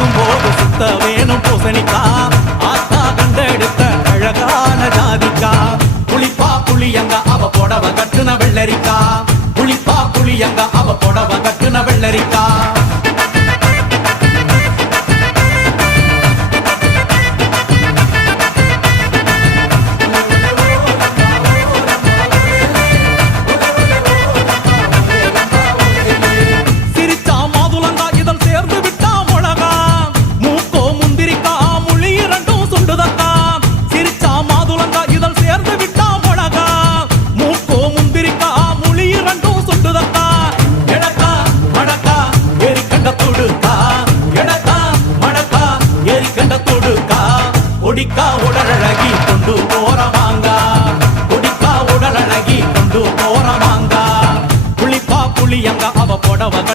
சுத்தும் போது சுத்த வேணும் பூசணிக்கா ஆத்தா கண்டெடுத்த அழகான ஜாதிக்கா புளிப்பா புளியங்க அவ புடவ கட்டுன வெள்ளரிக்கா புளிப்பா புளியங்க அவ புடவ கட்டுன வெள்ளரிக்கா